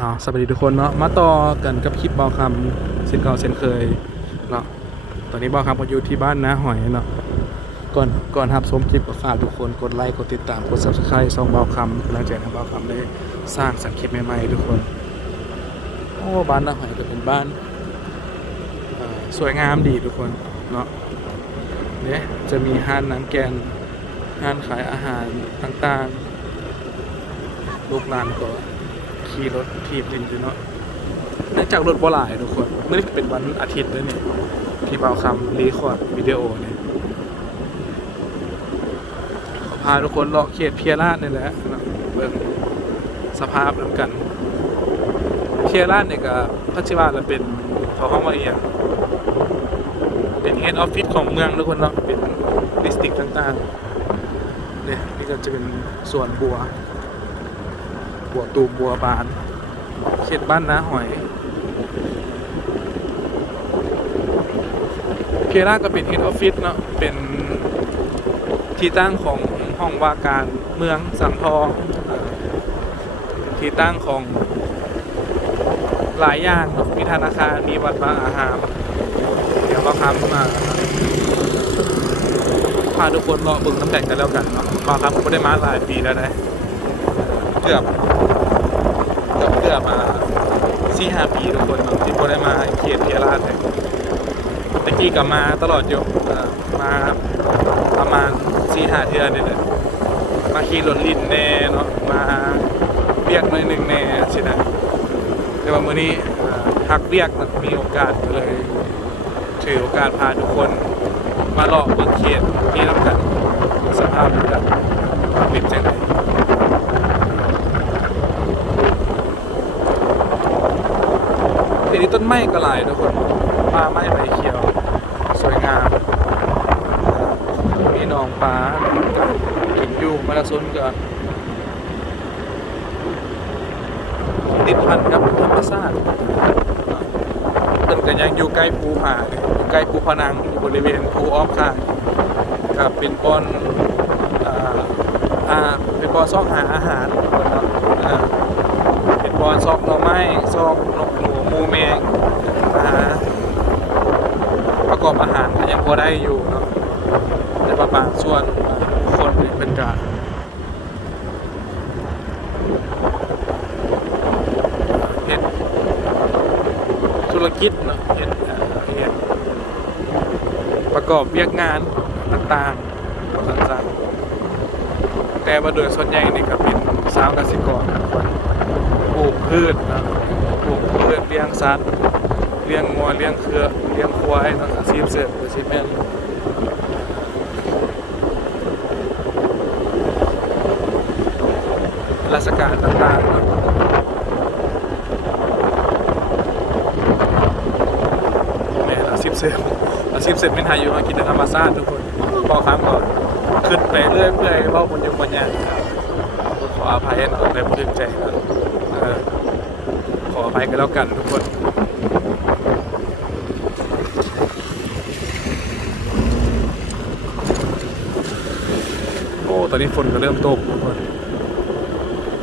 อาสวัสดีทุกคนเนาะมาต่อกันกับคลิปบาคำเส้นเก่าเส้นเคยเนาะตอนนี้บาคำก็อยู่ที่บ้านนาหอยเนาะก่อนก่อนรับชมคลิปก็ฝากทุกคนกดไลค์กดติดตามกด subscribe ช่องบาคำหลังจากนั้นบาคำได้สร้างสรรค์คลิปใหม่ๆทุกคนโอ้บ้านนาหอยก็เป็นบ้านสวยงามดีทุกคนเนาะเนี่ยจะมีห้านน้ำแกงห้านขายอาหารต่างๆ ลูกหลานก็ ขี่รถทีบลินอยู่เนาะเนื่องจากรถบ่หลายทุกคนเมื่อนี้เป็นวันอาทิตย์แล้วนี่ที่เบาคำรีคอร์ดวิดีโอเนี่ยขอพาทุกคนเลาะเขตเพียราชนี่แหละเนะเบิ่งสภาพน้ำกันเพียราชเนี่ยก็พัชิวาจะเป็นเขาห้องว่าเอียงเป็นเฮดออฟฟิศของเมืองทุกคนเนาะเป็นดิสติกต่างๆเนี่ยนี่ก็จะเป็นสวนบัว บัวตูมบัวบาน เขตบ้านนาหอยเพียร่าก็เป็นเฮดออฟฟิศเนาะเป็นที่ตั้งของห้องว่าการเมืองสังทองที่ตั้งของหลายอย่างเนมีธนาคาร มีวัดบางอาหาร เดี๋ยวเราทำมาพาทุกคนรอเบิ่งน้ำแข็งกันแล้วกันเนาะบางครั้งผมก็ได้มาหลายปีแล้วนะ กือบเกือบเกือบมาสี่ห้าปีทุกคนเนาะที่ผมได้มาเขียนเพียราชเนี่ยตะกี้กลับมาตลอดอยู่มาประมาณสี่ห้าเดือนนี่แหละมาขี่รถลินแน่เนาะมาเรียกหน่อยหนึ่งแน่สินะแต่ว่ามื้อนี้พักเรียกเนมีโอกาสเลยถือโอกาสพาทุกคนมาเลาะเบิ่งเขตที่น้ำกันสภาพกันว่าเป็นจังไทีนี้ต้นไม้ก็หลายทุกคนป่าไม้ใบเขียว สวยงามมีหนองปลากินอยู่มาลาซุนก็ติดพันกับธรรมชาติเป็นกันยังอยู่ใกล้ภูผาอยู่ใกล้ภูพนังอยู่บริเวณภูอ้อมข้างกับเป็นปอนอ่าเป็นปอนซอกหาอาหารนะครับอ่าเป็นบอลซอกหน่อไม้ซอกนกหนู มูแมงมาประกอบอาหารก็ยังพอได้อยู่เนาะแต่ว่าบางส่วนคนเป็นกะเห็นธุรกิจเนาะเห็นเห็นประกอบเวียกงานต่างๆสั้นๆแต่ว่าโดยส่วนใหญ่นี่ก็เป็นสาวกสิกรครับปลูกพืชนะปลูกพืช ลี้ยงสัตว์เลี้ยงงัวเลี้ยงเครือเลี้ยงควายเนาะอาชีพเสริมอาชีพแม่นราชการต่างๆเนาะแม่นอาชีพเสริมอาชีพเสริมเป็นหาอยู่มากินธรรมชาติทุกคนพอครั้งก่อนขึ้นไปเรื่อยเพื่อให้เว่าบนยุงบนยางขออภัยนะในพูดถึงใจนะเออขออภัยกันแล้วกันทุกคนโอ้ตอนนี้ฝนก็เริ่มตกทุกคน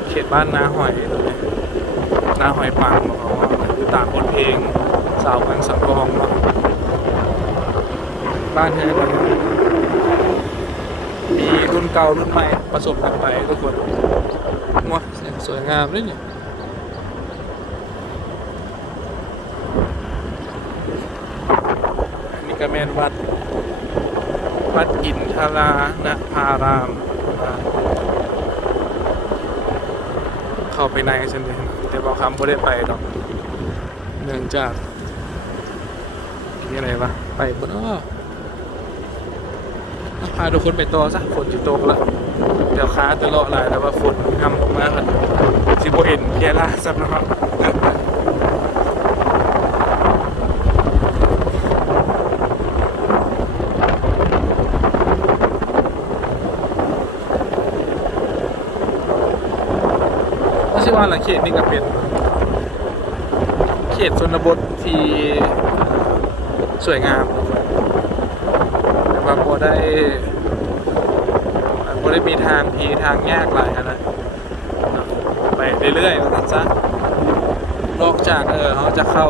เขตบ้านนาหอยตรงนี้นาหอยปังของเขาว่าคือตามบทเพลงสาวพังสังทองเนาะบ้านเธอกันมีรุ่นเก่ารุ่นใหม่ผสมกันไปทุกคนว้าเสียงสวยงามเลยเนี่ย นี่ก็แมนวัด วัดอินทรานะพาราม เข้าไปในเส้นเองแต่บอกคำไม่ได้ไปหรอก เนื่องจากนี่อะไรวะ ไปบนอ้อพาทุกคนไปต่อซะฝนจะตกละเดี๋ยวค้าจะเลาะหลายแล้วว่าฝนทำออกมาครับสิบเห็นเพียร่าสักเนาะไม่ใว่าลังเขตนี่ก็เป็น เขตชนบทที่สวยงามแต่ว่าพอได้พอได้มีทางทีทางยากหลายอะนะไปเรื่อยๆว่าซั่นซะนอกจากเออเขาจะเข้า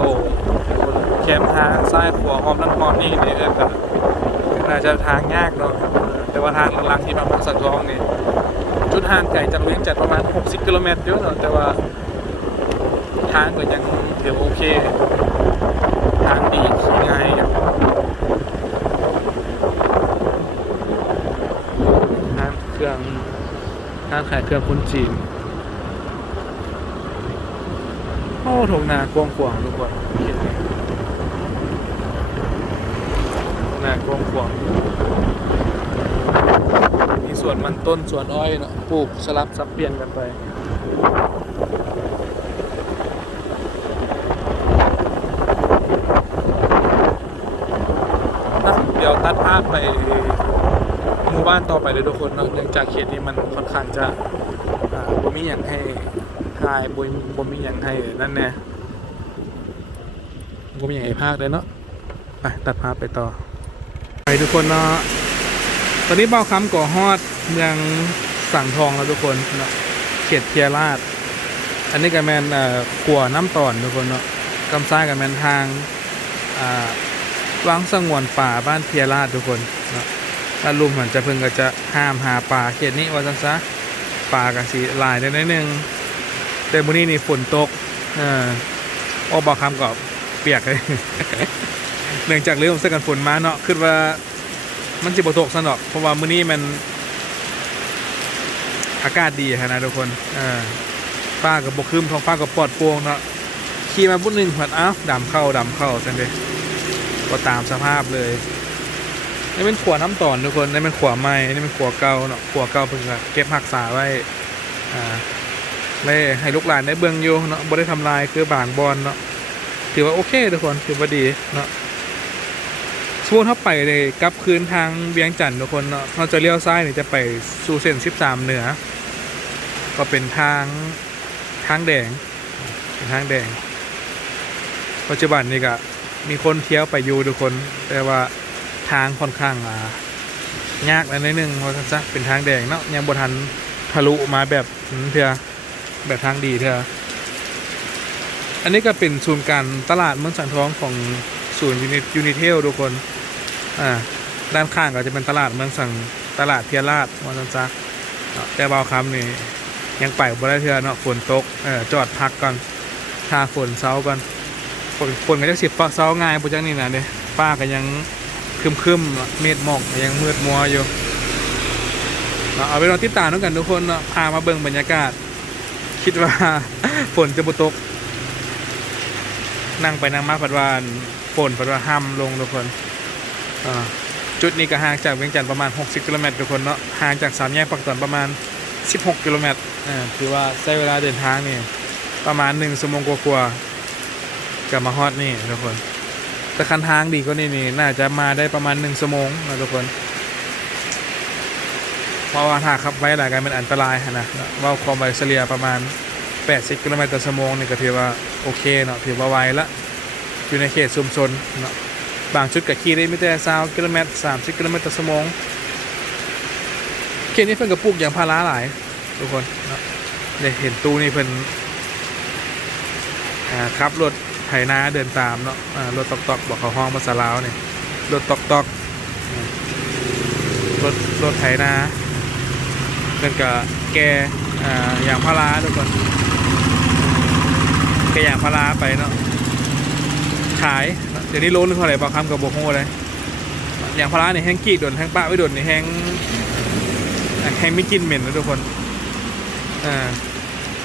แคมทางซ้ายขวาอ้อมนั่นอ้อมนี่เนี่ยเออก็น่าจะทางยากเนาะแต่ว่าทางหลักๆที่มาพักสังทองนี่ จุดห่างไกลจากเวียงจันทน์ประมาณ 60 กิโลเมตรเยอะเนาะแต่ว่าทางก็ยังถือโอเค ทางดีขี่ง่ายอยู่ทางเครื่องทางขายเครื่องคนจีน โอ้ทงนากว้างขวางทุกคนคิดไงนากว้างขวาง สวนมันต้นสวนอ้อยเนาะปลูกสลับซับเปลี่ยนกันไปนะเดี๋ยวตัดภาพไปหมู่บ้านต่อไปเลยทุกคนเนาะเนื่องจากเขตนี้มันค่อนข้างจะบ่มีอย่างให้ถ่ายบ่มีบ่มีอย่างให้นั่นแน่บ่มีอย่างให้ภาคเลยเนาะไปตัดภาพไปต่อไปทุกคนเนาะ ตอนนี้เบ้าค้ำก่อฮอดเมืองสั่งทองแล้วทุกคนเนาะเขตเทียราช อันนี้ก็แมนเอ่อขัวน้ำตอนทุกคนเนาะกำซ้ายกับแมนทางอ่าวังสงวนป่าบ้านเพียราชทุกคนเนาะถ้าลุมเหมือนจะเพิ่งก็จะห้ามหาป่าเขตนี้ว่าจังซะป่ากับสีลายได้นิดนึงแต่มื้อนี้นี่ฝนตกเออโอ้บอกคำก็เปียกเลย เนื่องจากเรื่องเสื้อกันฝนมาเนาะคิดว่า มันจะบ่ตกซะเนาะเพราะว่ามื้อนี้มัน อากาศดีฮะนะทุกคนฟ้ากับบกคืมท้องฟ้ากับปลอดโปร่งเนาะขี่มาบุ้นหนึ่งผัดอ้าวดำเข้าดำเข้าจังเลยก็ตามสภาพเลยนี่เป็นขวน้ำต่อนทุกคนนี่เป็นขวใหม่นี่เป็นขวเก่าเนาะขวเก่าเพิ่งเก็บรักษาไว้อ่าไม่ให้ลูกหลานได้เบิ่งอยู่เนาะบ่ได้ทำลายคือบางบอลเนาะถือว่าโอเคทุกคนถือว่าดีเนาะ สมมติถ้าไปเลยกลับคืนทางเวียงจันทน์ทุกคนเนาะเราจะเลี้ยวซ้ายเนี่ยจะไปสู่เส้น13 เหนือ ก็เป็นทางทางแดงเป็นทางแดง ปัจจุบันนี่ก็มีคนเที่ยวไปอยู่ทุกคน แต่ว่าทางค่อนข้างอ่ายากแล้วนิดนึงว่าซะซะเป็นทางแดงเนาะยังบทันทะลุมาแบบเถอะแบบทางดีเถอะอันนี้ก็เป็นศูนย์การตลาดเมืองสันทองของ ศูนย์ยูนิยูนิเทลทุกคน อ่า ด้านข้างก็จะเป็นตลาดเมืองสังตลาดเทียราชว่าซะซะเนาแต่เบาคำนี่ยังไปบ่ได้เถอเนาะฝนตกเออจอดพักก่อนทาฝนเซาก่อนฝนฝนก็จะสิบเซาง่ายปุจังนี่นะเด้ฟ้าก็ยังคึมคึมเมฆหมอกยังมืดมัวอยู่เนาเอาไปลองติดตามด้วยกันทุกคนเนาะพามาเบิ่งบรรยากาศ คิดว่าฝนจะบุตก นั่งไปนั่งมาผัดวาฝนผัดว่าห้ำลงทุกคนจุดนี้ก็ห่างจากเวียงจันทน์ประมาณ 60 กิโลเมตรทุกคนเนาะห่างจากสามแยกปักตอนประมาณ 16 กิโลเมตรถือว่าใช้เวลาเดินทางนี่ประมาณ1ชั่วโมงกว่าๆกลับมาฮอตนี่ทุกคนแต่คันทางดีก็นี่นี่น่าจะมาได้ประมาณหนึ่งชั่วโมงนะทุกคนเพราะว่าถ้าขับไว้หลายกันมันอันตรายนะว่าความไวเฉลี่ยประมาณ 80 กิโลเมตรต่อชั่วโมงนี่ก็ถือว่า โอเคเนาะถือว่าไวละอยู่ในเขตชุมชนเนาะบางชุดกับขี่ได้ไม่แต่ซาวกิโลเมตร30กิโลเมตรต่อชั่วโมงเขตนี้เพิ่นกับปลูกอย่างพาราหลายทุกคนเนาะเนี่ยเห็นตู้นี่เพิ่นอ่าขับรถไถนาเดินตามเนาะอ่ารถตอกตอกบอกเขาห้องภาษาลาวเนี่ยรถตอกตอกรถรถไถนาเป็นกับแกอ่าอย่างพาราทุกคน แกอย่างพาราไปเนาะขายเดี๋ยวนี้โลนึงเท่าไหร่บอกคำกับบกโง่เลยอย่างพาราเนี่ยแห้งกีกโดนแห้งปะไว้โดนเนี่ยแห้งแห้งไม่กินเหม็นนะทุกคนอ่า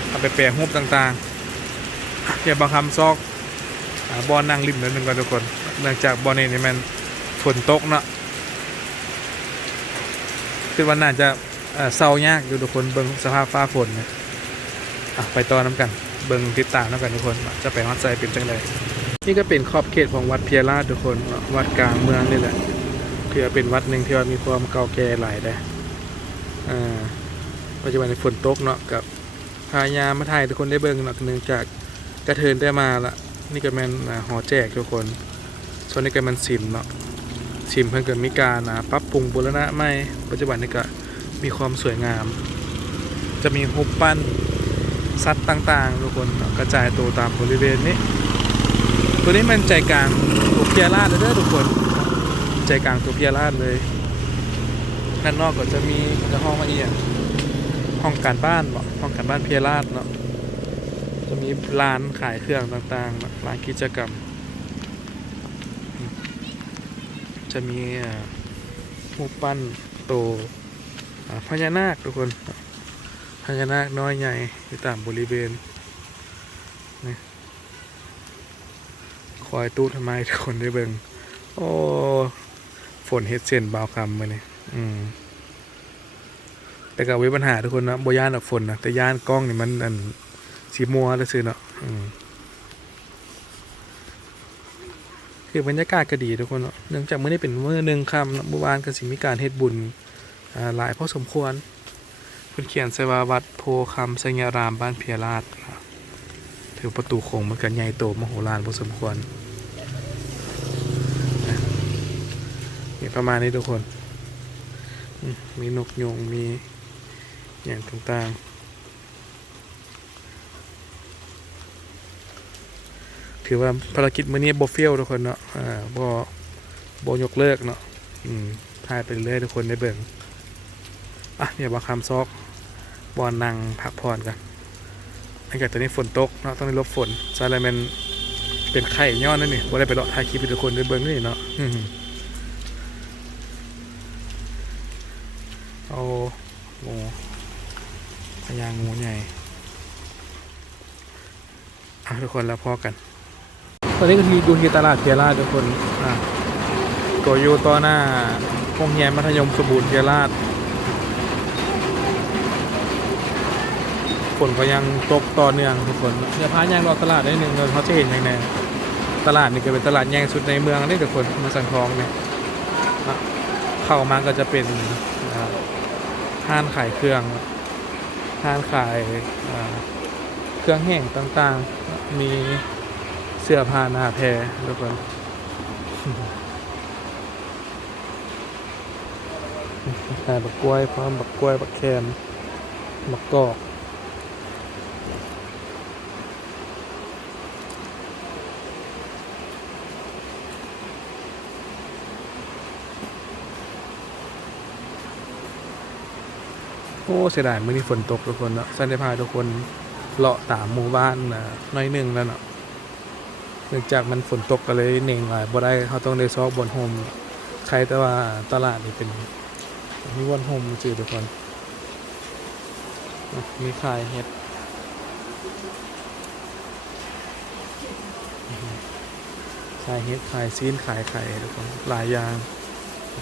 เอาไปแปรรูปต่างๆอย่าบางคำซอกอบอลนั่งริมนิดนึงก่อนทุกคนเนื่องจากบอลนี่นี่มันฝนตกเนาะคือวันน่าจะเศร้ายากอยู่ทุกคนเบิ่งสภาพฟ้าฝนเนี่ยอะไปต่อน้ำกัน เบิ่งติดตามน้ำกันทุกคนจะไปฮอดใจเป็นจังไดนี่ก็เป็นขอบเขตของวัดเพียราชทุกคนวัดกลางเมืองนี่แหละถือว่าเป็นวัดหนึ่งที่ว่ามีความเก่าแก่หลายได้อ่าปัจจุบันในฝนตกเนาะกับพายามาถ่ายทุกคนได้เบิ่งเนาะเนื่องจากกระเทินได้มาละนี่ก็แมนอ่าหอแจกทุกคน ส่วนนี้ก็มันสิมเนาะสิมเพิ่งเกิดมีการอ่าปรับปรุงบูรณะใหม่ปัจจุบันนี้ก็มีความสวยงาม จะมีหุบปั้น สัตว์ต่างๆ ทุกคนกระจายตัวตามบริเวณนี้ ตัวนี้มันใจกลางตัวเพียราดเลยเด้อทุกคน ใจกลางตัวเพียราดเลยด้านนอกก็จะมีจะห้องมาเอียห้องการบ้านเนาะห้องการบ้านเพียราดเนาะจะมีร้านขายเครื่องต่างๆร้านกิจกรรม จะมีอ่ารูปั้นโตพญานาคทุกคน พญานาคน้อยใหญ่อยู่ตามบริเวณนี่คอยตู้ทำไมทุกคนได้เบิงโอ้ ฝนเฮ็ดเส้นบาวคำมาเนี่ยอืมแต่ก็ไว้ปัญหาทุกคนนะบ่ย่านดอกฝนนะแต่ย่านกล้องนี่มันอันสีมัวแล้วซื้อเนาะอืมคือบรรยากาศก็ดีทุกคนเนาะเนื่องจากเมื่อนี้เป็นเมื้อหนึ่งคำเมื่อวานก็สิมีการเฮ็ดบุญหลายพอสมควร เพิ่นเขียนใส่ว่าวัดโพคำสัญญารามบ้านเพียราชครับถือประตูโค้งมันก็ใหญ่โตมโหฬารพอสมควรนี่ประมาณนี้ทุกคน มีนกยงมีอย่างต่างๆ ถือว่าภารกิจมื้อนี้บ่เฟียวทุกคนเนาะอ่าบ่บ่ยกเลิกเนาะอืมถ่ายไปเรื่อยทุกคนได้เบิ่งอะเดี๋ยวมาคำซอก บอลนั่งพักผ่อนกันหลังจากตอนนี้ฝนตกเนาะต้องได้ลบฝนซาไลแมนเป็นไข่ย้อนนั่นนี่บ่ได้ไปเลาะถ่ายคลิปให้ทุกคนได้เบิ่งนี่เนาะอืมเอางูพญางูใหญ่อะทุกคนแล้วพอกัน ตอนนี้ก็ที่ดูที่ตลาดเทียราทุกคนอะตัวอยู่ต่อหน้าโรงเรียนมัธยมสมบูรณ์เทียรา ฝนก็ยังตกต่อเนื่องทุกคนเดี๋ยวพาย่างรอตลาดได้หนึ่งเลยเขาจะเห็นยังไงตลาดนี่ก็เป็นตลาดใหญ่สุดในเมืองนี่ทุกคนมาสังทองเนี่ยเข้ามาก็จะเป็นอ่าห้านขายเครื่องห้านขายเครื่องแห้งต่างๆ มีเสื้อผ้าหน้าแพรทุกคนขายบักกล้วยพร้อมบักกล้วยบักแคมบักกอก อ้เสียดายมื่อนี้ฝนตกทุกคนเนาะสันได้พาทุกคนเลาะตามหมู่บ้านนะหน้อยหนึ่งแล้วเนาะเนื่องจากมันฝนตกก็เลยเน่งหลายบ่ได้เขาต้องได้ซอกบนโฮมใครแต่ว่าตลาดนี่เป็นมีวันโฮมจืดทุกคน มีขายเห็ดขายเห็ดขายซีนขายไข่ทุกคนหลายอย่าง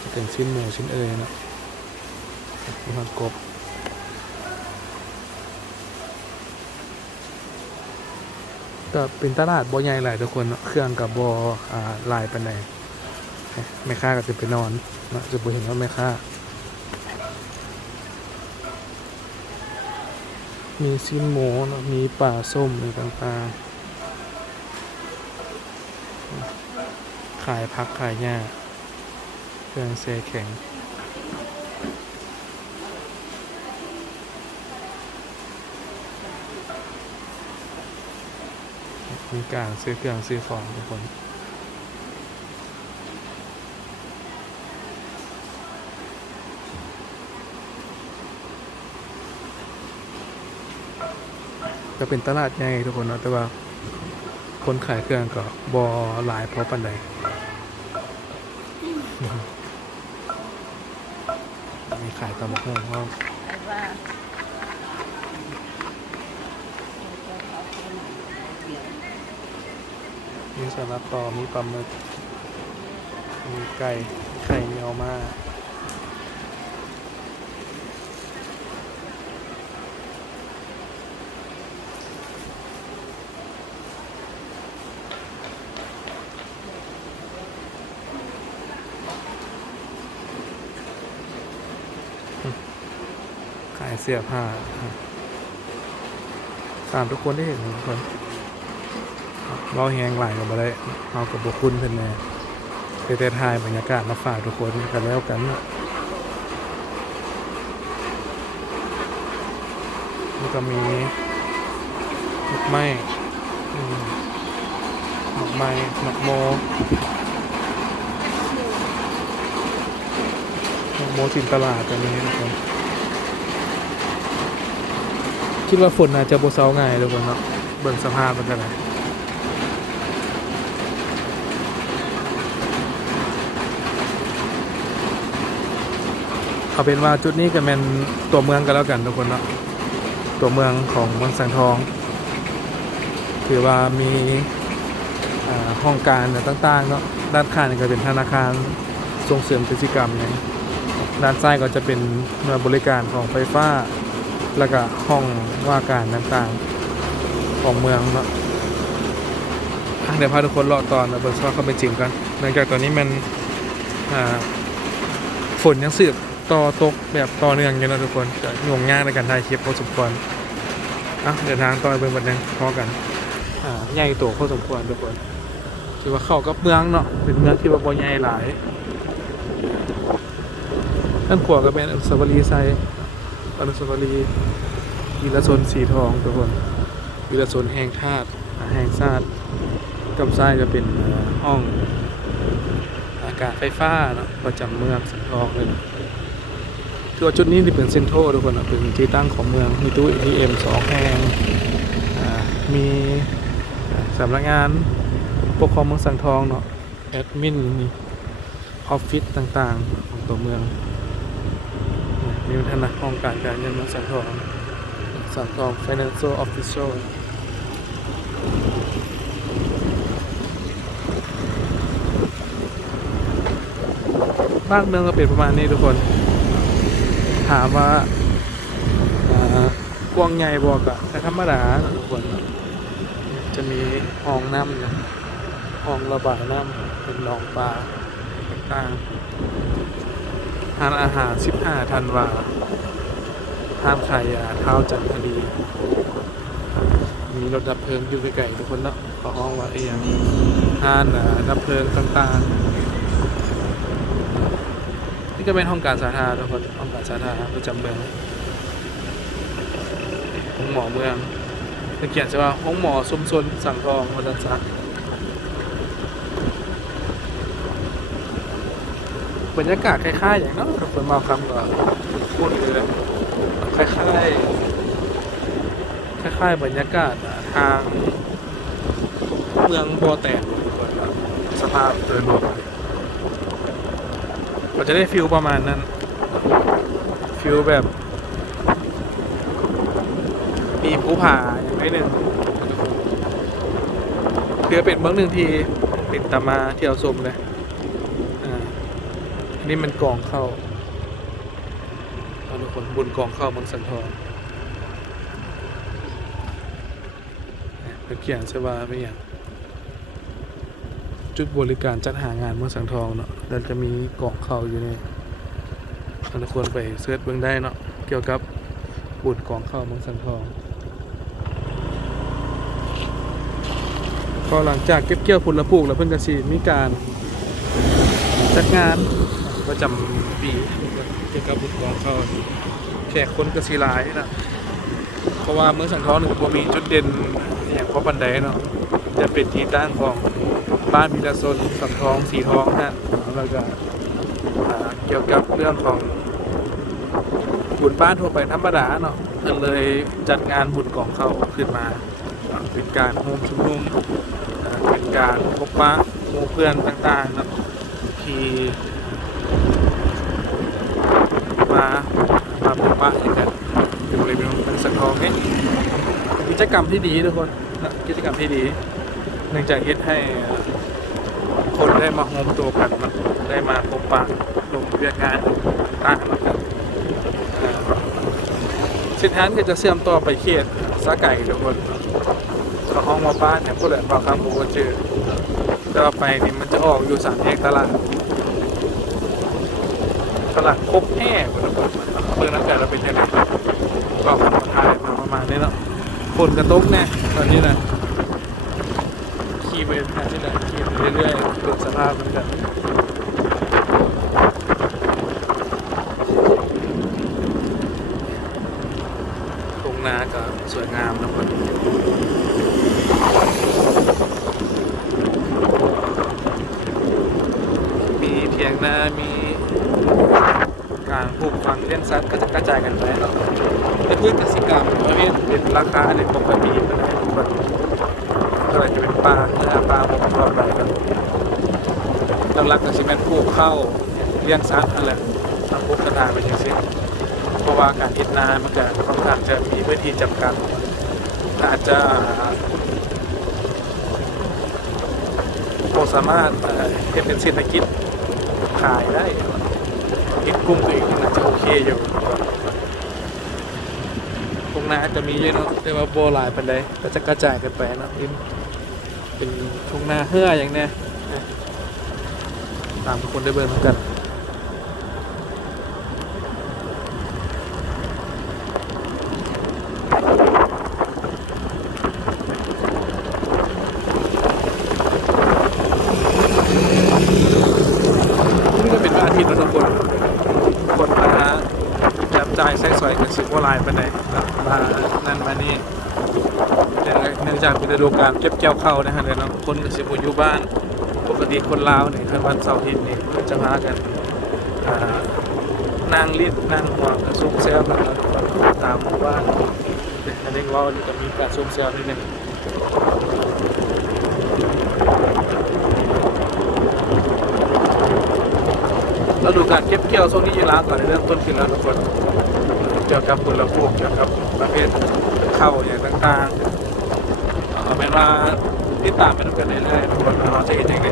จะเป็นชิ้นหมูชิ้นเอยเนาะมีความกบ ก็เป็นตลาดบ่ใหญ่หลายทุกคนเครื่องกับบ่อ่าลายปานใดแม่ค้าก็จะไปนอนเนาะจะบ่เห็นว่าแม่ค้ามีชิ้นหมูเนะมีปลาส้มมีต่างๆ ขายพักขายหญ้าเครื่องเซแข็ง มีการซื้อเครื่องซื้อของทุกคนก็เป็นตลาดใหญ่ทุกคนเนาะแต่ว่าคนขายเครื่องก็บอหลายเพราะปันใดมีขายตำบักหุ่งห้ มีสลัดต่อมีปลาหมึก มีไก่ ไข่เนียวมาขายเสื้อผ้าตามทุกคนได้เห็นทุกคน เราแหงหลายกันมาได้เอากับบุคุณเพิ่นแน่ไปแต่ถ่ายบรรยากาศมาฝากทุกคนกันแล้วกันนี่ก็มีหมกไม้อืมหมกไม้หมกโมหมกโมจินตลาดกันนี้ทุกคนคิดว่าฝนอาจจะโบเซาง่ายทุกคนเนาะเบิ่งสภาพมันกันนะ เอาเป็นว่าจุดนี้ก็เป็นตัวเมืองกันแล้วกันทุกคนเนาะตัวเมืองของเมืองสังทอง ถือว่ามีห้องการต่างๆเนาะด้านข้างก็เป็นธนาคารส่งเสริมกิจกรรมเนี่ยด้านซ้ายก็จะเป็นหน่วยบริการของไฟฟ้า แล้วก็ห้องว่าการต่างๆของเมืองเนาะเดี๋ยวพาทุกคนเลาะตอนเบิร์ซอเข้าไปจริงกันเนื่องจากตอนนี้มันฝนยังสืบ ต่อตกแบบต่อเนื่องอยู่นะทุกคนจะงงยากในการถ่ายคลิปพอสมควรอะเดินทางต่อไปเบิ่งบันนึงพอกันอ่าใหญ่โตพอสมควรทุกคนถือว่าเข้ากับเมืองเนาะเป็นเมืองที่ว่าบ่ใหญ่หลายด้านขวาก็เป็นอนุสาวรีย์ไซอนุสาวรีย์วีรชนสีทองทุกคนวีรชนแห่งธาตุแห่งชาติกับซ้ายก็เป็นห้องอากาศไฟฟ้าเนาะประจำเมืองสังทองเลย คือว่าจุดนี้นี่เป็นเซ็นทรัลทุกคนเนะเป็นที่ตั้งของเมือง มีตู้ ATM สองแห่งมีสำนักงานปกครองเมืองสังทองเนาะแอดมินนี่ออฟฟิศต่างๆ ของตัวเมืองนี่ธนาคารการการเงินเมืองสังทองสังทอง Financial Official บ้านเมืองก็เป็นประมาณนี้ทุกคน ถามว่ากวางใหญ่บอกอะแต่ธรรมดาทุกคนจะมีห้องน้ำนะห้องระบายน้ำเป็นหนองปลาต่างๆทานอาหาร15ธันวาทานไข่ยาเท้าจันทรีมีรถดับเพลิงอยู่ใกล้ๆทุกคนเนาะขอห้องว่าเองทานดับเพลิงต่างๆ ก็เป็นห้องการสาธารณะทุกคนห้องการสาธารณะประจำเมืองของหมอเมืองจะเขียนใช่ว่าห้องหมอซุมซนสั่งทองวัดซักบรรยากาศคล้ายๆอย่างนั้นทุกคนมาคำก็พูดเลยคล้ายๆคล้ายๆบรรยากาศทางเมืองบัวแตกทุกคนสภาพโดยรวม ก็จะได้ฟิลประมาณนั้น ฟิลแบบ มีภูผาอย่างไรหนึ่งเพื่อเป็นเมืองหนึ่งที่ติดตามาเที่ยวชมเลยอ่าอันนี้มันกองเข้าเอาทุกคนบุญกองเข้าเมืองสันทองเป็นเขียนใช่ว่าไม่อย่าง จุดบริการจัดหางานเมืองสังทองเนาะแล้วจะมีกล่องเข้าอยู่นี่ทุกคนไปเสิร์ชเบิ่งได้เนาะเกี่ยวกับบุญกองเข้าเมืองสังทองก็หลังจากเก็บเกี่ยวผลละปลูกแล้วเพิ่นก็สิมีการจัดงานประจำปีเกี่ยวกับบุญกองเข้าแขกคนก็สิหลายนะเพราะว่าเมืองสังทองหนี่ก็มีจุดเด่นอย่างพอปันใดเนาะจะเป็นที่ตั้งของ บ้านมีละซนสังทองสีทองนะแล้วก็อ่าเกี่ยวกับเรื่องของบุญบ้านทั่วไปธรรมดาเนาะก็เลยจัดงานบุญกองเขาขึ้นมา เป็นการโฮมชุมนุมเป็นการพบปะหมู่เพื่อนต่างๆนะที่มามาพบปะกันอยู่บริเวณเมืองสังทองเนี่ยกิจกรรมที่ดีทุกคนกิจกรรมที่ดี เนื่องจากเฮ็ดให้ คนได้มาโฮมตัวกันเนได้มาพบปะลงเวียนงานต่างๆแล้วกันเอ่อเส้นทางก็จะเชื่อมต่อไปเขตสาไก่ทุกคนก็ห้องมาบ้านเนี่ยก็เลยบางครั้งผมก็เจอแต่ว่าไปนี่มันจะออกอยู่สามแยกตลาดตลาดคบแห่เมื่อนั้นแต่เราเป็นยังไงก็มาทายมาประมาณนี้เนาะฝนกระตุกแน่ตอนนี้นะ ขี่ไปทางนี่แะขี่ไปเรื่อยๆเป็นสภาพมันแบบตรงนาก็สวยงามนะครับมีเพียงนามีการปลูกฝังเลี้ยงสัตว์ก็จะกระจายกันไปแล้วพืชกสิกรรมประเภทเป็นราคาในปกติมันเป็นแบบ กคนก็เลยจะเป็นปลานื้อปลาหมกปลาอะไรกันหลักๆก็จะเป็นปลูกข้าวเลี้ยงสัตว์นั่นแหละทำพวกกระดาษไปอย่างเช่นเพราะว่าการเฮ็ดนามันจะค่อนข้างจะมีพื้นที่จำกัดอาจจะบ่สามารถเอ่เฮ็ดเป็นเศรษฐกิจขายได้เฮ็ดกลุ่มตัวเองน่าจะโอเคอยู่ตรงนาจะมีเยอะเนาะแต่ว่าโบหลายปานใดก็จะกระจายกันไปเนาะ เป็นทุ่งนาเฮืออย่างเนี้ยตามทุกคนได้เบิ่งเหมือนกันก็เป็นวันอาทิตย์แล้วทุกคนคนมาจับจ่ายใช้สอยกันสิบว่าลายไปไหนแบบมานั่นมานี่เนื่องเนื่องจากเป็นฤ ดูกาลเก็บเกี่ยวข้าวนะฮะเลยเนาะคนสิบอยู่บ้านปกติคนลาวเนี่ยคือวันเสาร์อาทิตย์นี่จะมากันอ่งรีดนางหัวกระซุกเซลกันแล้วตามหมู่บ้านอันนี้ว่านี่ก็มีการซุกเซลนิดนึงเราดูการเก็บเกี่ยวช่วงนี้ยีราก่อนในเรื่องต้นขึ้นแล้วทุกคนเกี่ยวกับผลพูกเกี่ยวกับประเภทข้าวอย่างต่างๆ ป็นว่าติดตามไปดูกันเรื่อยๆทุกคนเราจะเห็นอย่างไร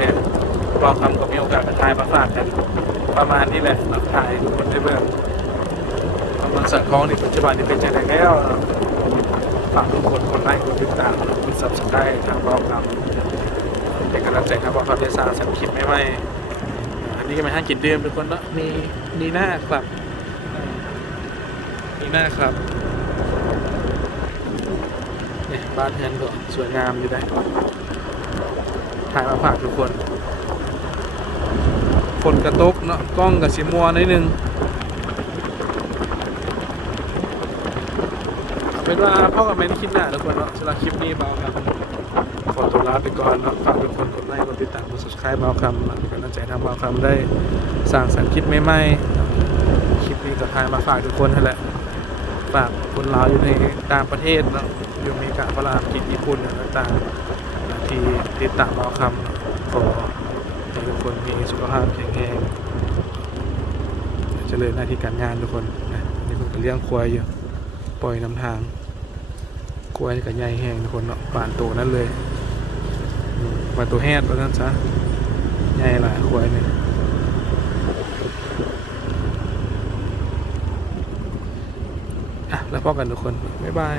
รอคำก็มีโอกาสไปถ่ายมาฝากกันประมาณนี้แหละเราถ่ายทุกคนได้เบิ่งเอามันสัตว์ของในปัจจุบันนี่เป็นยังไงแล้วฝากทุกคนกดไลค์กดติดตามกด subscribe ทางรอบคำเป็นกำลังใจครับว่าเขาจะสร้างสรรค์คลิปใหม่อันนี้ก็เป็นห้างกินเดิมทุกคนเนาะมีนีหน้าครับนีหน้าครับ เนี่ยบ้านเฮือนก็สวยงามอยู่ได้ถ่ายมาฝากทุกคนฝนกระตกเนาะกล้องกับสีมัวนิดนึงเอาเป็นว่าพ่อกับแม่คลิปหน้าทุกคนเนาะสำหรับคลิปนี้เบาครับขอตัวลาไปก่อนเนาะฝากทุกคนกดไลค์กดติดตามกด subscribe เบาคำเป็นกำลังใจทำเบาคำได้สร้างสรรค์คลิปใหม่ๆคลิปนี้ก็ทายมาฝากทุกคนนั่นแหละฝากคนลาวอยู่ในต่างประเทศเนาะ ยูมริกาฝรั่งอังกฤษญี่ปุ่นต่างๆที่ติดตามเบาคำขอให้ทุกคนมีสุขภาพแข็งแรงเจริญหน้าที่การงานทุกคนนะนี่ผมก็เลี้ยงควายอยู่ปล่อยนำทางกล้วยกับใหญ่แห้งทุกคนเนาะป่านตัวนั้นเลยป่านตัวแห้งตัวนั้นซะใหญ่หลายกล้วยเนี่ยอะแล้วพบกันทุกคน บ๊ายบาย